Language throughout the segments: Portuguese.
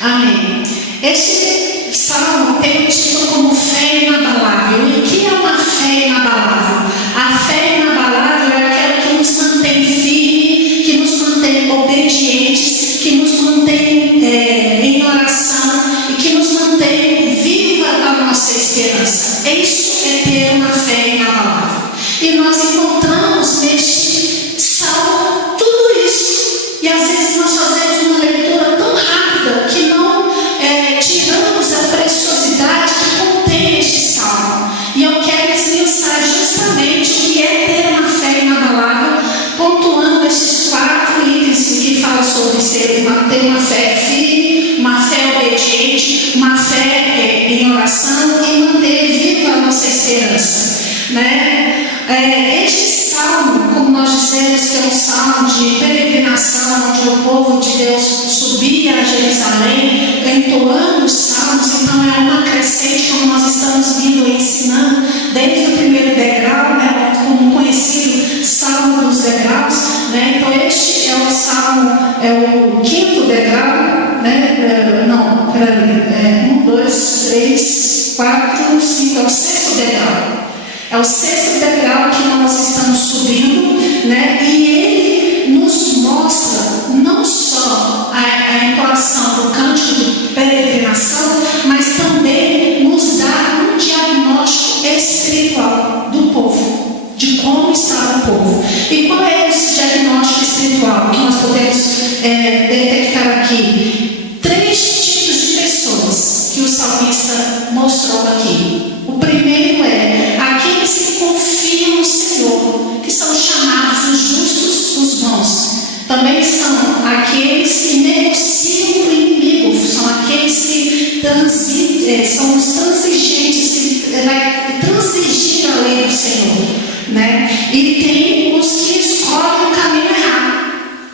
Amém. Este salmo tem o título como fé inabalável. E o que é uma fé inabalável? A fé inabalável é aquela que nos mantém firme, que nos mantém obedientes, que nos mantém em oração e que nos mantém viva a nossa esperança. Isso é ter uma fé inabalável. E nós encontramos neste salmo tudo isso. E às vezes nós fazemos uma leitura tão rápida que não tiramos a preciosidade que contém este salmo. E eu quero esmiuçar justamente o que é ter uma fé inabalável, pontuando esses 4 itens que falam sobre ter uma fé firme, uma fé obediente, uma fé em oração e manter viva a nossa esperança. Este salmo, como nós dissemos, que é um salmo de peregrinação, onde o povo de Deus subia a Jerusalém, entoando os salmos, então é uma crescente, como nós estamos vindo ensinando, desde o primeiro degrau, como conhecido salmo dos degraus, então este é o salmo, é o 5º degrau, 1, 2, 3, 4, 5, é o 6º degrau. É o 6º degrau que nós estamos subindo, e ele nos mostra não só a entoação do cântico de peregrinação, mas também nos dá um diagnóstico espiritual do povo, de como estava o povo. E qual é esse diagnóstico espiritual que nós podemos detectar aqui? 3 tipos de pessoas que o salmista mostrou aqui. O primeiro é aqueles que confiam no Senhor, que são chamados os justos, os bons. Também são aqueles que negociam o inimigo, são aqueles que são os transigentes, que vai transigir a lei do Senhor. E tem os que escolhem o caminho errado,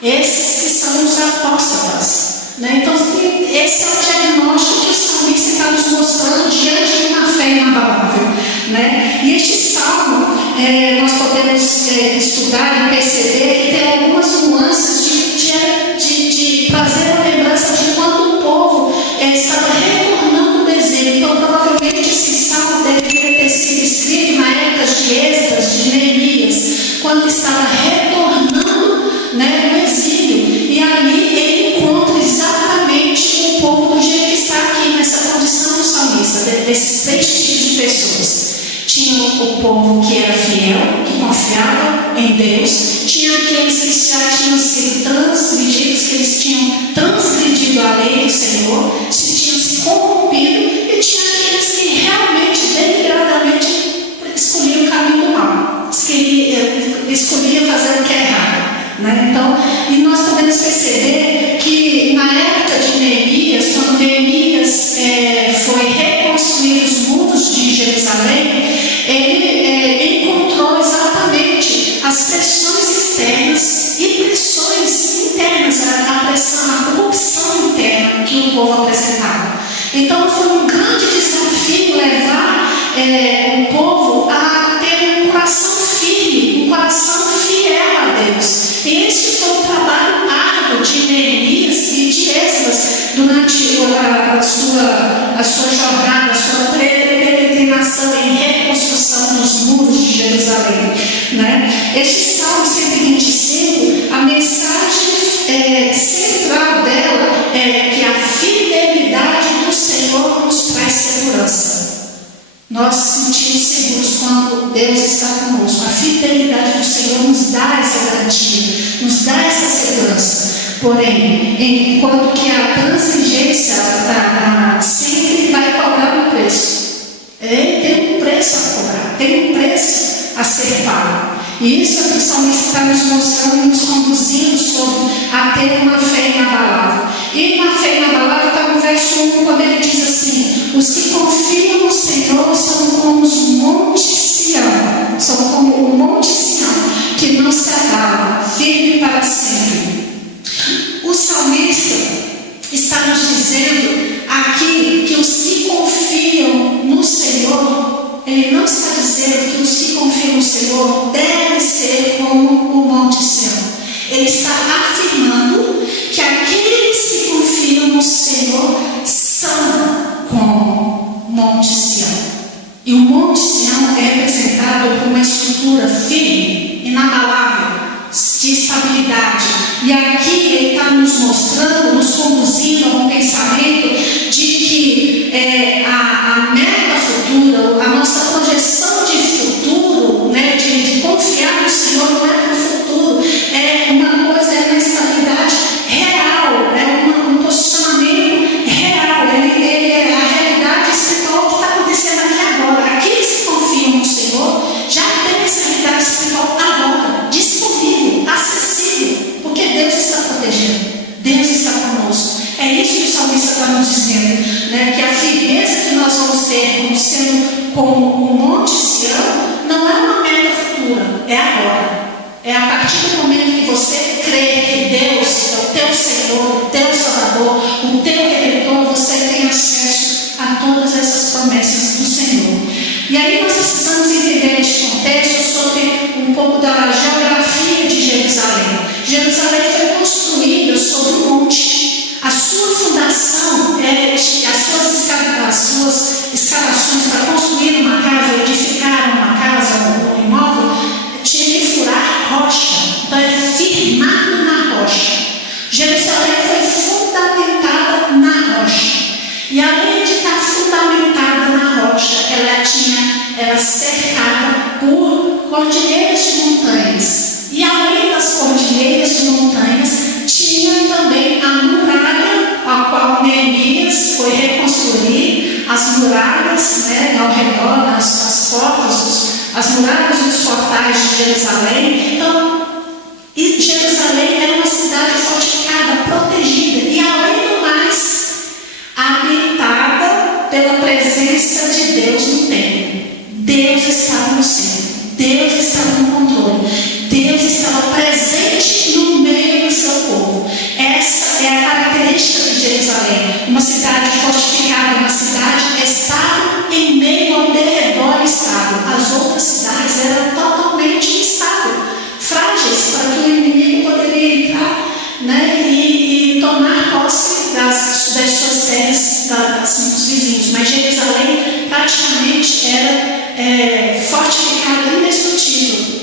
esses que são os apóstatas. Então, esse é o diagnóstico que o salmista está nos mostrando diante de uma fé inabalável. E este salmo, nós podemos estudar e perceber que tem algumas nuances de trazer a lembrança de quando o povo estava retornando do exílio. Então, provavelmente, esse salmo deveria ter sido escrito na época de Esdras, de Neemias, quando estava retornando do exílio. E ali ele encontra exatamente o povo do jeito que está aqui, nessa condição do salmista, desses 3 tipos de pessoas. Tinha o povo que era fiel, que confiava em Deus, tinha aqueles que já tinham sido transgredidos, que eles tinham transgredido a lei do Senhor, se tinham se corrompido, e tinha aqueles que realmente, deliberadamente, escolhiam o caminho do mal, escolhiam fazer o que é errado. Então, e nós podemos perceber que na época de Neemias, quando Neemias foi reconstruir os muros de Jerusalém, ele encontrou exatamente as pressões externas e pressões internas, a pressão, a corrupção interna que o povo apresentava. Então foi um grande desafio levar o povo a ter um coração firme, um coração fiel a Deus. E esse foi o trabalho árduo de Neemias e de Esdras durante a sua jornada, a sua peregrinação em reconstrução dos muros de Jerusalém. Este Salmo 125, a mensagem central dela é que a fidelidade do Senhor nos traz segurança. Nós nos sentimos seguros quando Deus está conosco. A fidelidade do Senhor nos dá essa garantia, nos dá essa segurança. Porém, enquanto que a transigência sempre vai cobrar um preço. Tem um preço a cobrar, tem um preço a ser pago. E isso é o que o salmista está nos mostrando e nos conduzindo sobre a ter uma fé inabalável. E uma fé inabalável está no verso 1, quando ele diz assim: os que confiam no Senhor são como os montes Sião, são como o monte Sião, que não se abala, firme para sempre. O salmista está nos dizendo aqui que os que confiam no Senhor, ele não está dizendo que os que confiam no Senhor devem ser como o monte Sião. Ele está afirmando que aqueles que confiam no Senhor Senhor são como Monte Sião. E o Monte Sião é representado por uma estrutura firme, inabalável, de estabilidade. E aqui ele está nos mostrando, nos conduzindo a um pensamento de que a meta futura, a nossa projeção de futuro, né, de confiar no Senhor não é para o futuro, é uma coisa, é uma estabilidade real, é um posicionamento real, ele é a realidade espiritual que está acontecendo aqui agora. Aqueles que confiam no Senhor já têm essa realidade espiritual agora, disponível, acessível, porque Deus está protegendo, Deus está conosco. É isso que o salmista está nos dizendo, né? Que a firmeza que nós vamos ter como sendo como o Monte Sião não é uma meta futura, é agora. É a partir do momento que você crê que Deus é o teu Senhor, o teu Salvador, o teu Redentor, você tem acesso a todas essas promessas do Senhor. E aí nós precisamos entender neste contexto sobre um pouco da geografia de Jerusalém. Jerusalém foi construída sobre um monte. A sua fundação, as suas escavações para construir uma casa, edificar uma casa, um imóvel, tinha que furar rocha. Então é firmado na rocha. Jerusalém foi fundamentada na rocha. E além de estar fundamentada na rocha, ela era cercada por cordilheiras de montanhas. E além das cordilheiras de montanhas, tinha também a muralha, a qual Neemias foi reconstruir as muralhas, né, ao redor, as portas, as muralhas dos portais de Jerusalém. Então, Jerusalém era uma cidade fortificada, protegida e, além do mais, habitada pela presença de Deus no templo. Deus estava no centro, Deus estava no controle, Deus estava presente no meio do seu povo. Essa é a característica de Jerusalém, uma cidade fortificada, uma cidade estável em meio ao derredor estável. As outras cidades eram totalmente instáveis, frágeis, para que o inimigo poderia entrar, né, e tomar posse das suas terras, dos vizinhos. Mas Jerusalém praticamente era fortificada, indestrutível.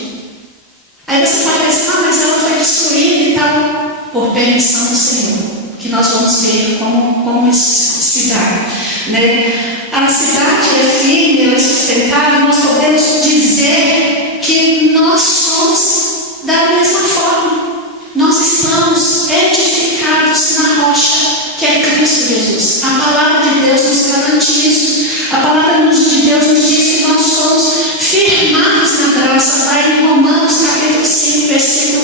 Aí você pode pensar, mas ela foi destruída e tal, por permissão do Senhor, que nós vamos ver como isso se dá, né? A cidade é firme, ela é sustentável, nós podemos dizer que nós somos da mesma forma. Nós estamos edificados na rocha, que é Cristo Jesus. A palavra de Deus nos garante isso. A palavra de Deus nos diz que nós somos firmados na graça. Lá em Romanos capítulo 5, versículo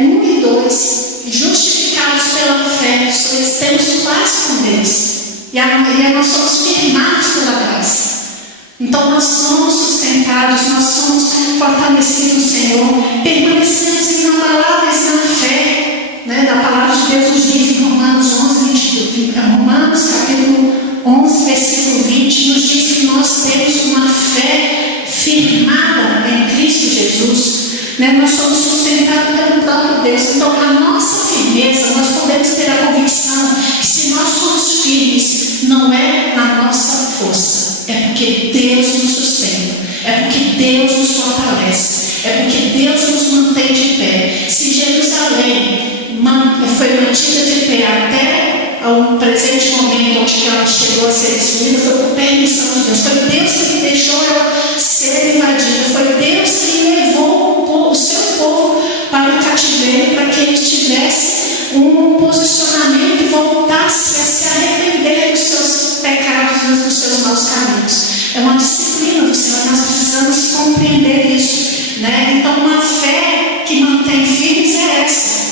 1 e 2. Justificados pela fé, temos paz com Deus. E nós somos firmados pela graça. Então nós somos sustentados, nós somos fortalecidos no Senhor, permanecemos inabaláveis na fé, né? Da palavra de Deus nos diz em Romanos 11, Romanos capítulo 11, versículo 20, nos diz que nós temos uma fé firmada em Cristo Jesus, né? Nós somos sustentados pelo próprio Deus. Então a nossa firmeza, nós podemos ter a convicção que se nós somos firmes, não é na nossa força, é porque Deus nos sustenta, é porque Deus nos fortalece, é porque Deus nos mantém de pé. Se Jerusalém foi mantida de pé até o presente momento onde ela chegou a ser destruída, foi por permissão de Deus. Foi Deus que deixou ela ser invadida, foi Deus que levou o seu povo para o cativeiro, para que eles tivessem um posicionamento e voltassem a se arrepender dos seus pecados e dos seus maus caminhos. É uma disciplina do Senhor, nós precisamos compreender isso, né? Então uma fé que mantém firmes é essa,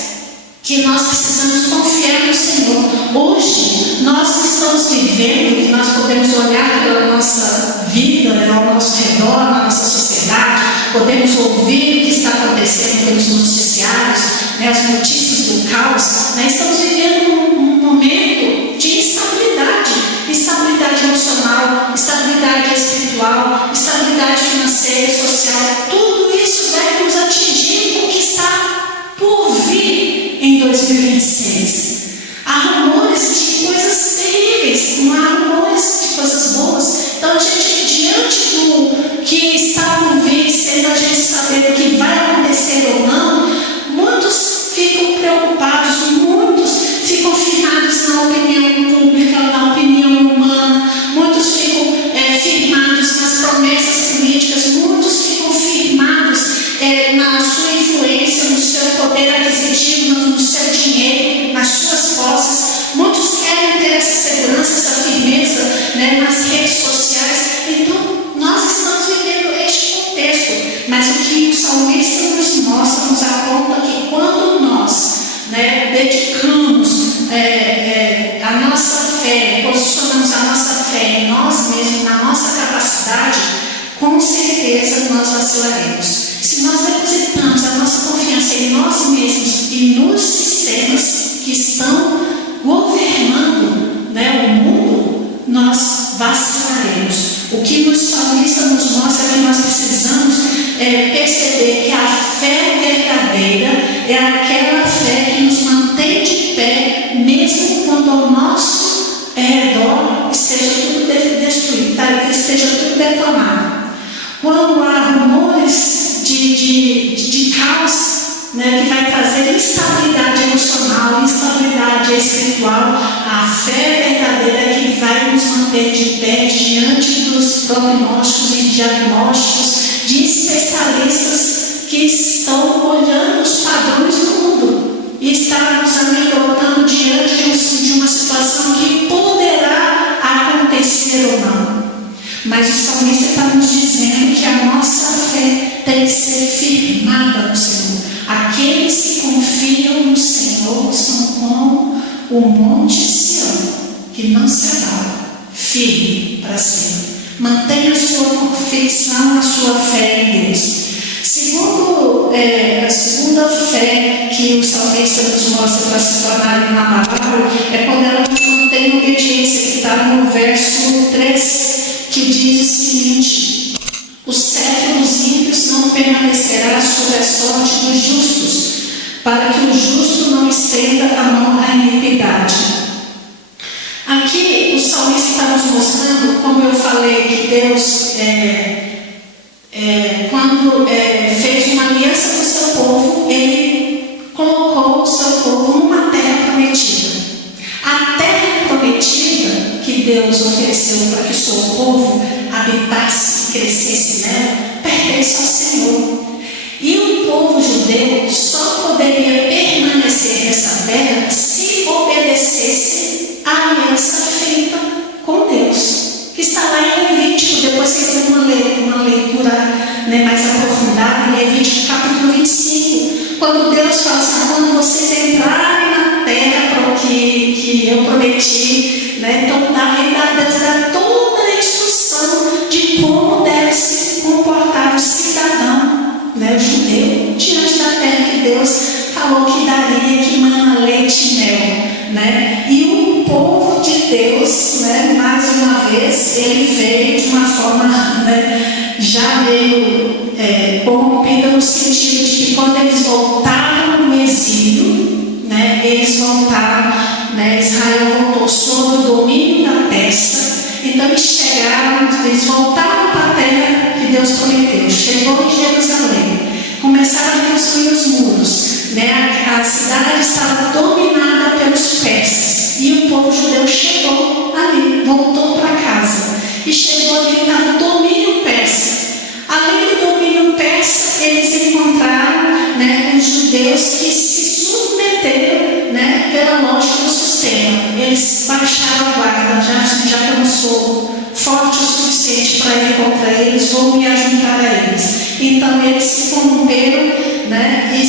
que nós precisamos confiar no Senhor. Hoje nós estamos vivendo, que nós podemos olhar pela nossa vida, ao nosso redor, na nossa sociedade, podemos ouvir o que está acontecendo pelos noticiários, né, as notícias do caos, né? Estamos vivendo um momento de instabilidade emocional, estabilidade espiritual, estabilidade financeira e social. Tudo isso deve nos atingir com o que está por vir em 2026. Há rumores de Muitos querem ter essa segurança, essa firmeza, né, nas redes sociais. Então, nós estamos vivendo este contexto. Mas o que o salmista nos mostra, nos aponta que quando nós, né, dedicamos a nossa fé, posicionamos a nossa fé em nós mesmos, na nossa capacidade, com certeza nós vacilaremos. Se nós depositamos a nossa confiança em nós mesmos e nos sistemas que estão governando, né, o mundo, nós vacilaremos. O que o salmista nos mostra é que nós precisamos perceber que a fé verdadeira é aquela fé que nos mantém de pé, mesmo quando ao nosso redor esteja tudo destruído, esteja tudo detonado. Quando há rumores de caos, né, que vai trazer instabilidade emocional, instabilidade espiritual, a fé verdadeira é que vai nos manter de pé diante dos prognósticos e diagnósticos de especialistas que estão olhando os padrões do mundo e estão nos amedrontando diante de uma situação que poderá acontecer ou não. Mas o salmista está nos dizendo que a nossa fé tem que ser firmada no Senhor. Aqueles que confiam no Senhor são como o monte Sião, que não se abala, firme para sempre. Mantenha a sua confissão, a sua fé em Deus. A segunda fé que o salmista nos mostra para se tornar inabalável é quando ela nos mantém em obediência, que está no verso 3, que diz o seguinte: o cetro dos ímpios não permanecerá sobre a sorte dos justos, para que o justo não estenda a mão à iniquidade. Aqui o salmista está nos mostrando, como eu falei, que Deus, quando fez uma aliança com o seu povo, Ele colocou o seu povo numa terra prometida. A terra prometida que Deus ofereceu para que o seu povo habitasse e crescesse nela, pertence ao Senhor. E o povo judeu só poderia permanecer nessa terra se obedecesse à aliança feita com Deus, que está lá em Levítico. Depois vocês têm uma leitura, né, mais aprofundada em Levítico capítulo 25, quando Deus fala assim: quando vocês entrarem na terra que eu prometi, né, então Deus dá toda a instrução de como deve se comportar o cidadão, né, o judeu, diante da terra que Deus falou que daria, que mana leite e mel, né? E o povo de Deus, né, mais uma vez, ele veio de uma forma, né, já meio corrompida, no sentido de que quando eles voltaram no exílio, né, eles voltaram, né, Israel voltou sob o domínio da Pérsia. Então eles voltaram para a terra que Deus prometeu. Chegou em Jerusalém, começaram a construir os muros, né? A cidade estava dominada pelos persas e o povo judeu chegou ali, voltou para casa e chegou ali, estava o domínio persa. Além do domínio persa, eles encontraram, né, os judeus que se submeteram, né, pela lógica do sistema. Eles baixaram a guarda, já que eu não sou forte o suficiente para ir contra eles, vou me ajuntar a eles. Então eles se corromperam, né, e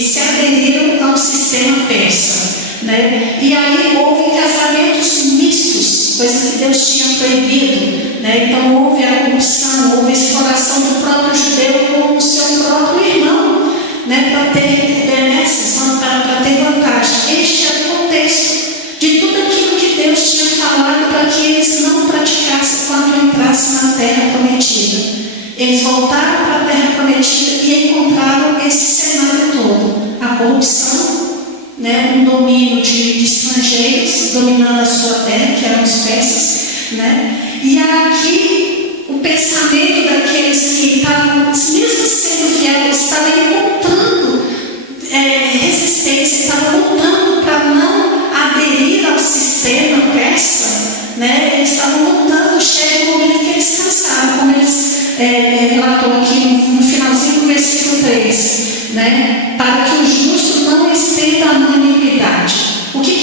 se aderiram ao sistema persa, né? E aí houve casamentos mistos, coisa que Deus tinha proibido, né? Então houve a corrupção, houve a exploração do próprio judeu com o seu próprio irmão, né, para ter benesses, para ter vantagem. Este é o contexto de tudo aquilo que Deus tinha falado para que eles não praticassem quando entrassem na terra prometida. Eles voltaram para a terra prometida e encontraram esse cenário todo: a corrupção, né, um domínio de estrangeiros dominando a sua terra, que eram os persas, né? E aqui o pensamento daqueles que estavam, mesmo sendo fiéis, estavam encontrando resistência, estavam lutando para não aderir ao sistema persa, né? Eles estavam lutando. Chega um momento que eles cansaram, como eles relatou aqui no finalzinho do versículo 3, né? Para que o justo não estenda a iniquidade. O que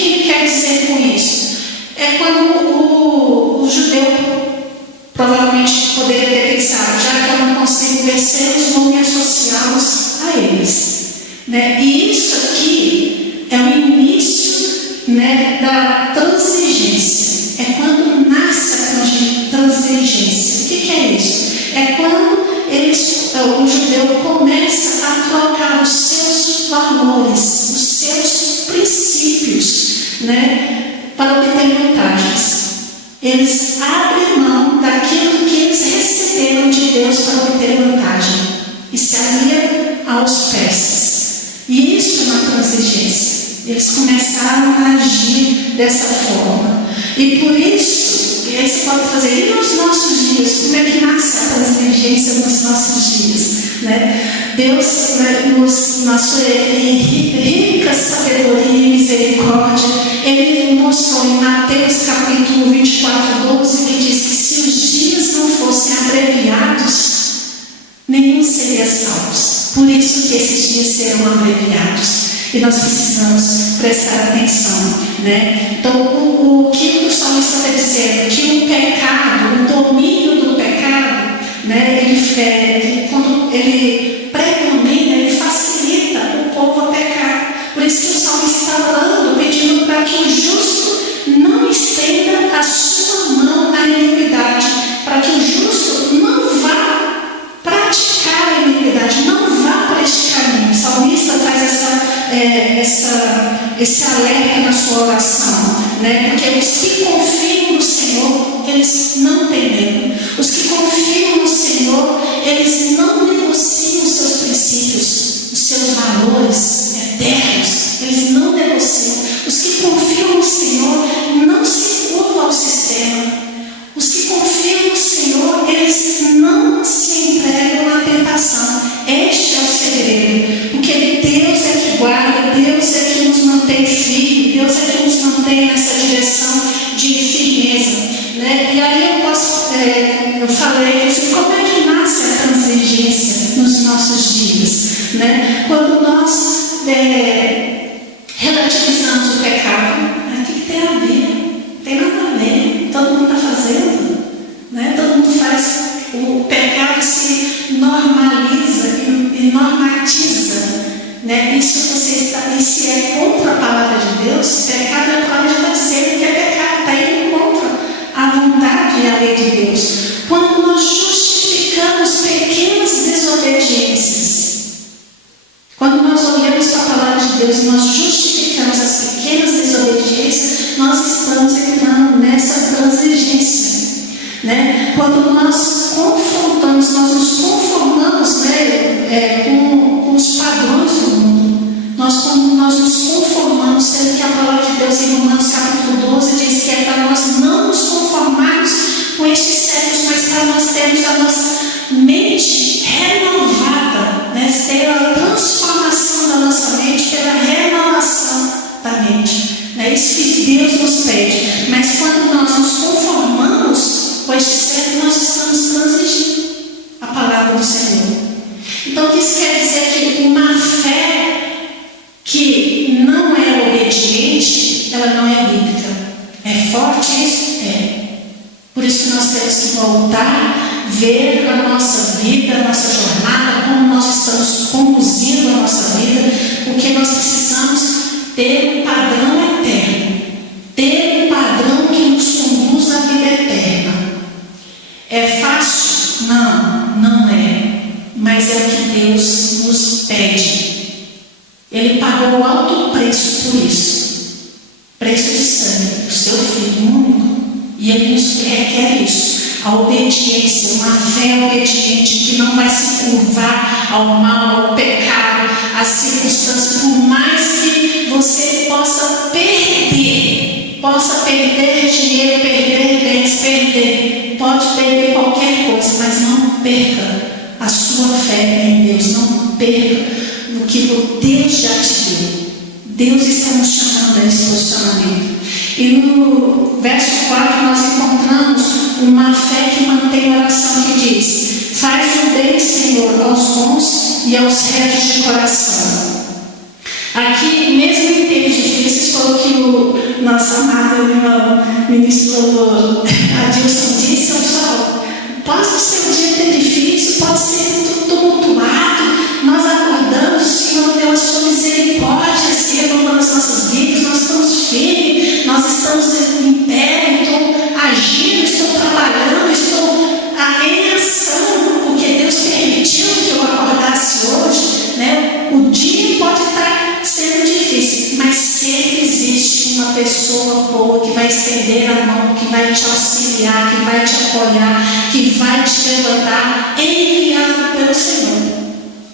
né, da transigência. É quando nasce a transigência. O que é isso? É quando o judeu começa a trocar os seus valores, os seus princípios, né, para obter vantagens. Eles abrem mão daquilo que eles receberam de Deus para obter vantagem e se aliam aos persas. E isso é uma transigência. Eles começaram a agir dessa forma. E por isso, e aí você pode fazer, e nos nossos dias, como é que nasce a transigência nos nossos dias? Né? Deus, né, na sua rica sabedoria e misericórdia, Ele mostrou em Mateus capítulo 24, 12, que diz que se os dias não fossem abreviados, nenhum seria salvo. Por isso que esses dias serão abreviados. E nós precisamos prestar atenção, né? Então, o que o salmista está dizendo? Que o pecado, o domínio do pecado, né? Quando ele predomina, ele facilita o povo a pecar. Por isso que o salmista está orando, pedindo para que o justo não estenda a sua mão na iniquidade, para que o justo não vá praticar a iniquidade, não vá para este caminho. O salmista faz esse alerta na sua oração, né? Porque os que confiam no Senhor, eles não têm medo. Os que confiam no Senhor, eles não negociam os seus princípios, os seus valores eternos, eles não negociam. Os que confiam no Senhor não se curvam ao sistema. Os que confiam no Senhor, eles não se entregam à tentação. Este é o segredo. Porque Deus é que guarda, Deus é que nos mantém firme, Deus é que nos mantém nessa direção de firmeza. Né? E aí eu falei assim, como é que nasce a transigência nos nossos dias? Né? Quando nós relativizamos o pecado, o que tem a ver? Não tem nada a ver, todo mundo está fazendo, né? Todo mundo faz, o pecado se normaliza e normatiza, né? Isso se é contra a palavra de Deus, pecado, a palavra já está dizendo que é pecado, está indo contra a vontade e a lei de Deus. Quando nós justificamos pequenas desobediências, quando nós olhamos para a palavra de Deus e nós justificamos as pequenas desobediências, nós estamos entrando nessa transigência. Né? Quando nós confrontamos, nós nos conformamos, né, com os padrões do mundo. Quando nós nos conformamos, sendo que a palavra de Deus em Romanos capítulo 12 diz que é para nós não nos conformarmos com estes séculos, mas para nós termos a nossa mente renovada, né? Ter a transformação da nossa mente pela renovação da mente. É isso que Deus nos pede. Mas quando nós nos conformamos com este século, nós estamos transigindo a palavra do Senhor. Então, o que isso quer dizer? Que uma fé que não é obediente, ela não é bíblica. É forte isso? É. Por isso que nós temos que voltar, ver a nossa vida, a nossa jornada, como nós estamos conduzindo a nossa vida, porque nós precisamos ter um padrão eterno, ter um padrão que nos conduz à vida eterna. É fácil? Não, não é. Mas é o que Deus nos pede. Ele pagou alto preço por isso. Preço de sangue, o seu Filho único. E Ele nos requer isso. A obediência, uma fé obediente que não vai se curvar ao mal, ao pecado, às circunstâncias, por mais que você possa perder dinheiro, perder bens, pode perder qualquer coisa, mas não perca a sua fé em Deus, não perca no que Deus já te deu. Deus está nos chamando a esse posicionamento. E no verso 4 nós encontramos uma fé que mantém a oração que diz: faz o bem, Senhor, aos bons e aos retos de coração. Aqui, mesmo em tempos difíceis, foi o que o nosso amado irmão ministro louvor Adilson disse: pessoal, pode ser um dia até difícil, pode ser tumultuado, nós acordamos, o Senhor deu a sua misericórdia, se renovando as nossas vidas, nós estamos firmes. pessoa boa, que vai estender a mão, que vai te auxiliar, que vai te apoiar, que vai te levantar, enviado pelo Senhor.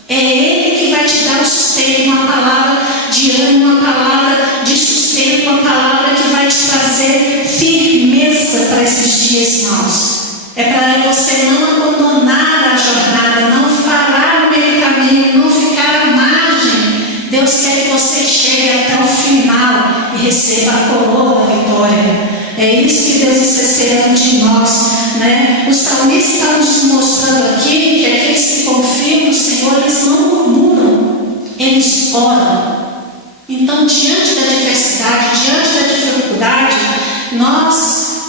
É Ele que vai te dar o sustento, uma palavra de ânimo, uma palavra de sustento, uma palavra que vai te trazer firmeza para esses dias maus. É para você não abandonar a jornada, não parar no meio do caminho, não ficar à margem. Deus quer que você chegue até o final e receba a coroa da vitória. É isso que Deus está esperando de nós, né? O salmista está nos mostrando aqui que aqueles que confiam no Senhor, eles não murmuram, eles oram. Então, diante da adversidade, diante da dificuldade, nós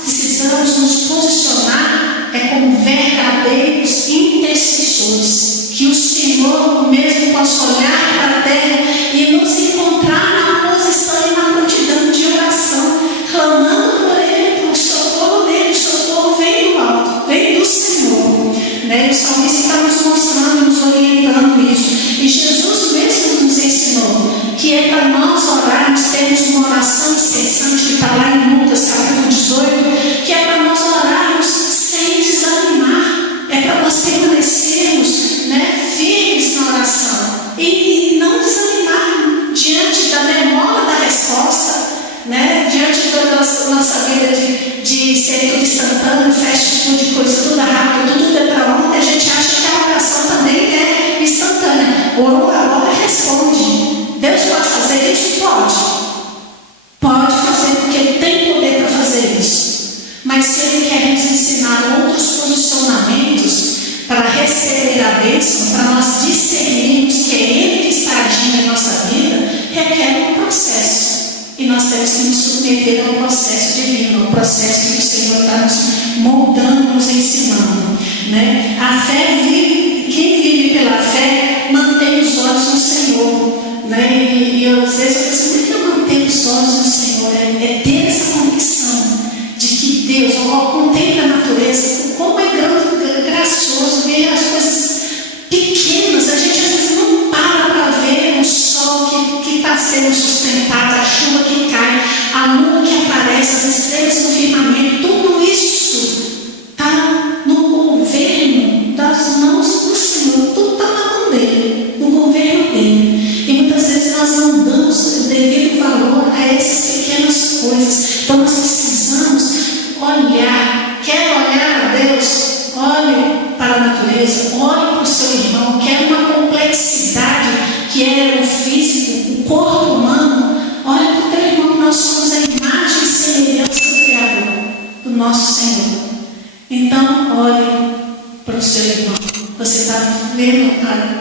precisamos nos posicionar como verdadeiros intercessores, que o Senhor mesmo possa olhar para a terra e nos encontrar na posição e na prontidão de oração, clamando por Ele, por socorro dele. O socorro vem do alto, vem do Senhor, né? O salmista está nos mostrando, nos orientando isso, e Jesus mesmo nos ensinou que é para nós orarmos, termos uma oração incessante, que está lá em Lucas capítulo 18, que é para nós orarmos sem desanimar, é para nós permanecermos, né, firmes na oração e não desanimar diante da demora da resposta, né, diante da nossa vida de ser tudo instantâneo, fast food, coisa tudo rápido, tudo é para ontem. A gente acha que a oração também é instantânea. Orou agora, responde. Deus pode fazer isso? Pode. Pode fazer, porque Ele tem poder para fazer isso. Mas se Ele quer nos ensinar outros posicionamentos para receber a bênção, para nós discernirmos que é Ele que está agindo em nossa vida, requer um processo. E nós temos que nos submeter ao processo divino, ao processo que o Senhor está nos moldando, nos ensinando, né? A fé vive, quem vive pela fé, mantém os olhos no Senhor, né? E às vezes eu penso, por que eu mantenho os olhos no Senhor? É ter essa convicção de que Deus, contempla a natureza, como é gracioso ver as coisas pequenas. A gente às vezes não para ver o sol que está sendo sustentado, a chuva que cai, a lua que aparece, as estrelas no firmamento. Tudo isso está no governo das mãos do Senhor. Tudo está na mão dele, no governo dele. E muitas vezes nós não damos o devido valor a essas pequenas coisas. Então nós precisamos olhar. Quer olhar a Deus? Olhe para a natureza, olhe para o seu irmão, que é uma complexidade que é o físico, o corpo humano. Olhe para o teu irmão, que nós somos a imagem e semelhança do Criador, do nosso Senhor. Então, olhe para o seu irmão. Você está vendo,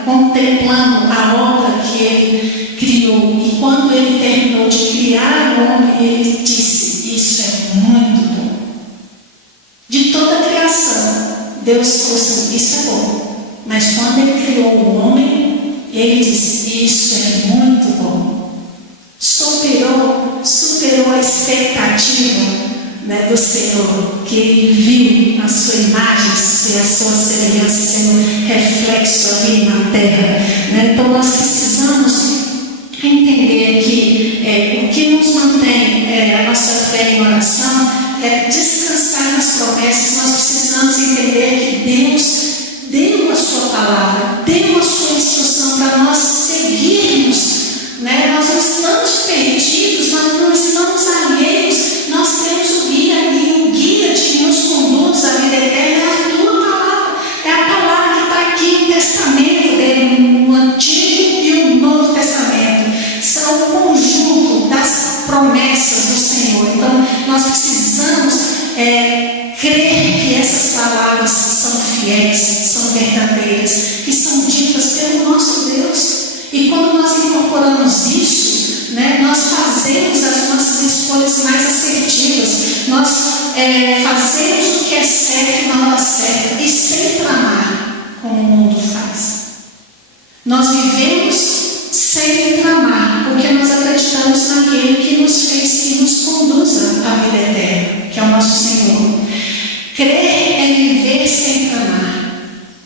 contemplando a obra que Ele criou. E quando Ele terminou de criar o homem, Ele disse: isso é muito bom. De toda a criação, Deus falou assim: isso é bom. Mas quando Ele criou o homem, Ele disse: isso é muito bom. Superou a expectativa, né, do Senhor, que Ele viu a sua imagem, a sua semelhança sendo reflexo ali na terra, né? Então nós precisamos entender que o que nos mantém a nossa fé em oração é descansar nas promessas. Nós precisamos entender que Deus deu a sua palavra, deu a sua instrução para nós seguirmos, né? Nós não estamos perdidos, nós não estamos alheios, nós temos o guia ali, o guia que nos conduz à vida eterna. É a tua palavra, é a palavra que está aqui no testamento dele, no Antigo e o Novo Testamento. São o conjunto das promessas do Senhor. Então nós precisamos crer que essas palavras são fiéis, são verdadeiras, que são ditas pelo nosso Deus. E quando nós incorporamos isso, né, nós fazemos as nossas escolhas mais assertivas, nós fazemos o que é certo na hora certa e sem tramar, como o mundo faz. Nós vivemos sem tramar, porque nós acreditamos naquele que nos fez, que nos conduza à vida eterna, que é o nosso Senhor. Crer é viver sem tramar.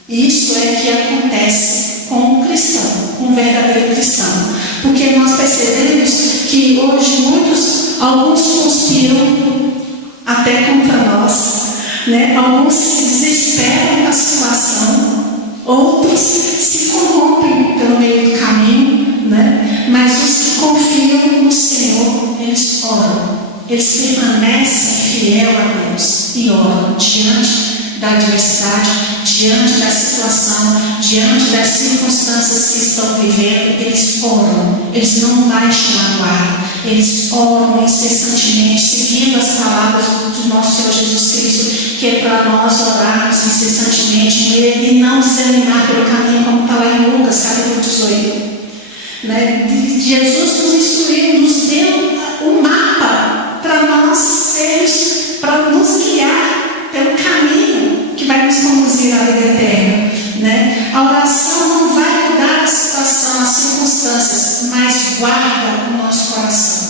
Isso é que acontece com um cristão, com um verdadeiro cristão. Porque nós percebemos que hoje muitos alguns conspiram até contra nós, né? Alguns se desesperam da situação, outros se corrompem pelo meio do caminho, né? Mas os que confiam no Senhor, eles oram, eles permanecem fiel a Deus e oram diante da adversidade, diante da situação, diante das circunstâncias que estão vivendo. Eles oram, eles não baixam a guarda, eles oram incessantemente, seguindo as palavras do nosso Senhor Jesus Cristo, que é para nós orarmos incessantemente e não desanimar pelo caminho, como está lá em Lucas, capítulo 18. Né? Jesus nos instruiu, nos deu um mapa para nós sermos, para nos guiar pelo caminho que vai nos conduzir à vida eterna. Né? A oração não vai mudar a situação, as circunstâncias, mas guarda o nosso coração.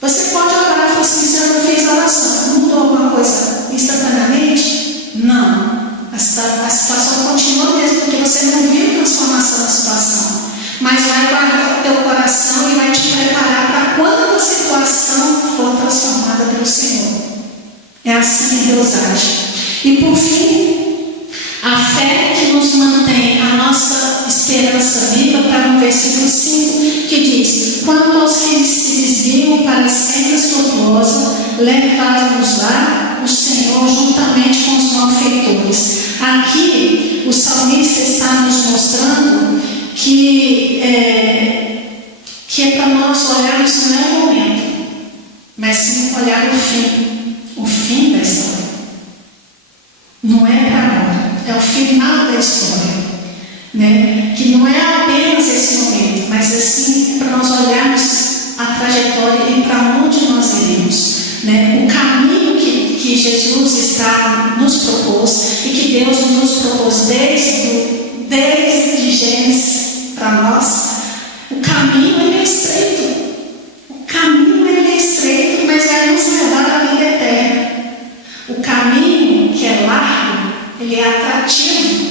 Você pode orar e falar assim: se eu não fiz a oração, mudou alguma coisa instantaneamente? Não. A situação continua mesmo, porque você não viu transformação na situação. Mas vai guardar o teu coração e vai te preparar para quando a situação for transformada pelo Senhor. É assim que Deus age. E por fim, a fé que nos mantém a nossa esperança viva, está no versículo 5, que diz: quanto aos que se desviam para sendas tortuosas, levai-nos lá o Senhor juntamente com os malfeitores. Aqui o salmista está nos mostrando que é para nós olharmos não é o momento, mas sim olhar o fim da história. Não é para agora, é o final da história, né? Que não é apenas esse momento, mas assim é para nós olharmos a trajetória e para onde nós iremos, né? O caminho que Jesus está nos propôs e que Deus nos propôs desde Gênesis para nós. O caminho ele é estreito, mas vai nos levar à vida eterna. O caminho que é largo, ele é atrativo,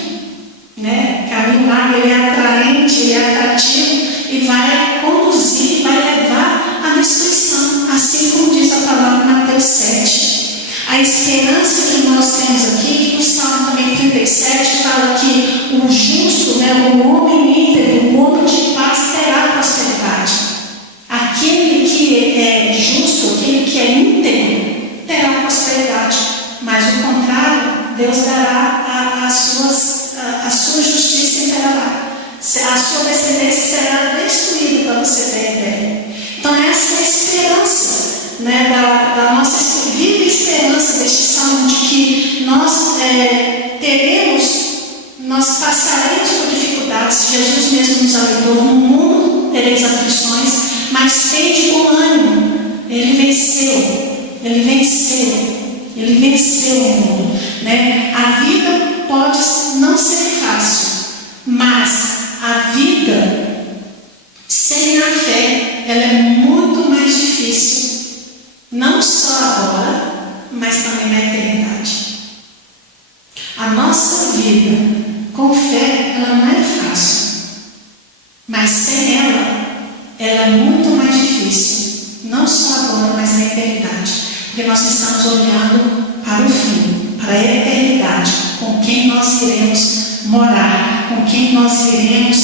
né? O caminho largo ele é atraente, ele é atrativo e vai conduzir, vai levar à destruição, assim como diz a palavra em Mateus 7. A esperança que nós temos aqui, no Salmo também 37, fala que o justo, né, o homem íntegro, o homem de paz terá prosperidade. Aquele que é justo, aquele que é íntegro, terá prosperidade. Mas o contrário, Deus dará a sua justiça imperará. A sua descendência será destruída, para você ter ideia. Então essa é a esperança, né, da nossa viva esperança deste salmo, de que nós nós passaremos por dificuldades. Jesus mesmo nos alertou: no mundo tereis aflições, mas tende bom ânimo. Ele venceu o mundo, né? A vida pode não ser fácil, mas a vida sem a fé, ela é muito mais difícil. Não só agora, mas também na eternidade. A nossa vida com fé, ela não é fácil. Mas sem ela é muito mais difícil. Não só agora, mas na eternidade. Porque nós estamos olhando para o fim, para a eternidade, com quem nós iremos morar, com quem nós iremos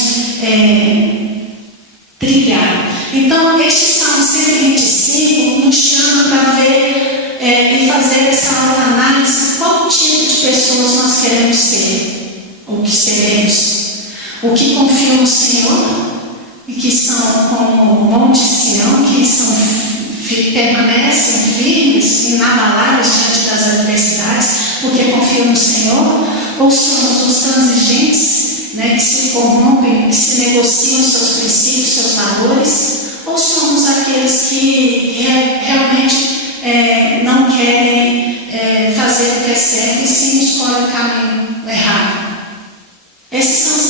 trilhar. Então, este Salmo 125 nos chama para ver e fazer essa autoanálise: qual tipo de pessoas nós queremos ser, ou que seremos. O que confiam no Senhor e que são como o Monte Sião, que permanecem firmes, inabaláveis diante das adversidades, porque confiam no Senhor, ou somos os transigentes, né, que se corrompem, que se negociam seus princípios, seus valores, ou somos aqueles que realmente não querem fazer o que é certo e sim escolhem o caminho errado. Essas são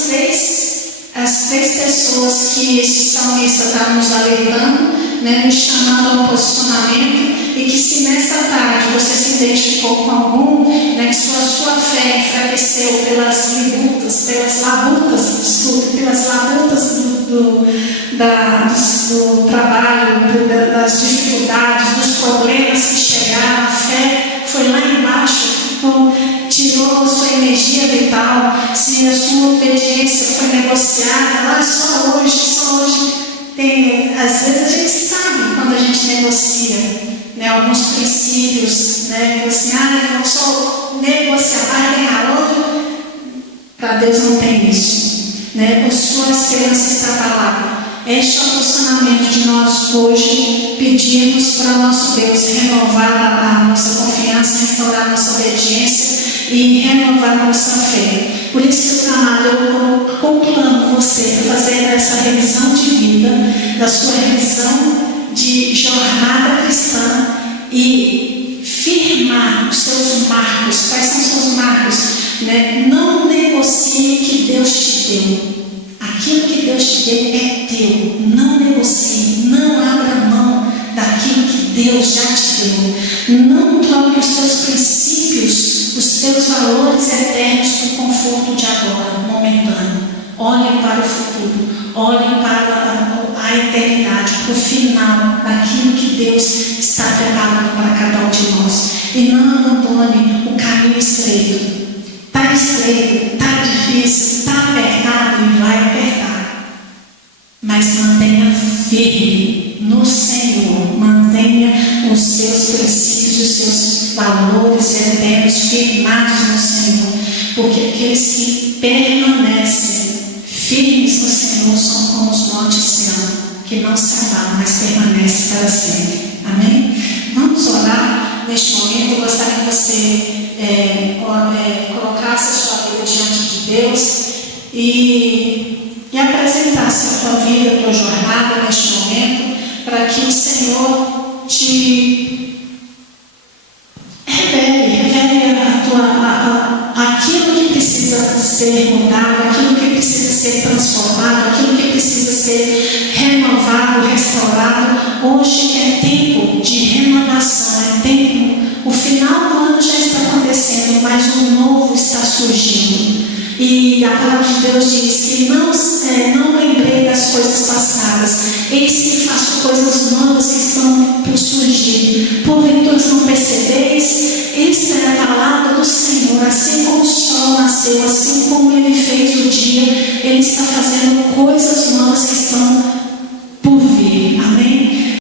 as três pessoas que esse salmista está nos alertando, né, nos chamando ao posicionamento, e que se nessa tarde você se identificou com algum, né, que suas sua fé enfraqueceu pelas labutas do trabalho, das dificuldades, dos problemas que chegaram, a fé foi lá embaixo, tirou sua energia vital, se a sua obediência foi negociada, só hoje. Às vezes a gente sabe quando a gente negocia, né, alguns princípios, né, assim, eu vou só negociar, vai ganhar hoje. Para Deus não tem isso, né? A sua esperança está falada. Este é o posicionamento de nós hoje pedirmos para o nosso Deus renovar a nossa confiança, restaurar a nossa obediência e renovar a nossa fé. Por isso, amado, eu conclamo você para fazer essa revisão de vida, da sua revisão de jornada cristã e firmar os seus marcos. Quais são os seus marcos? Né? Não negocie que Deus te deu. Aquilo que Deus te deu é teu. Não negocie, não abra mão daquilo que Deus já te deu. Não troque os teus princípios, os teus valores eternos por conforto de agora, momentâneo. Olhe para o futuro, olhe para a eternidade, para o final daquilo que Deus está preparando para cada um de nós. E não abandone o caminho estreito. Está estreito, está difícil, está apertado e vai apertar. Mas mantenha firme no Senhor, mantenha os seus princípios, os seus valores eternos firmados no Senhor, porque aqueles que permanecem firmes no Senhor são como os montes Sião, que não se abalam, mas permanecem para sempre. Amém? Vamos orar neste momento. Eu gostaria que você colocasse a sua vida diante de Deus e apresentasse a tua vida, a tua jornada neste momento, para que o Senhor te revele aquilo que precisa ser mudado, aquilo que precisa ser transformado, aquilo que precisa ser renovado, restaurado. Hoje é tempo de renovação, é tempo. O final do ano já está acontecendo, mas um novo está surgindo. E a palavra de Deus diz que não lembrei das coisas passadas, eis que faço coisas novas que estão por surgir. Porventura não percebeis? Esta é a palavra do Senhor. Assim como o sol nasceu, assim como ele fez o dia, ele está fazendo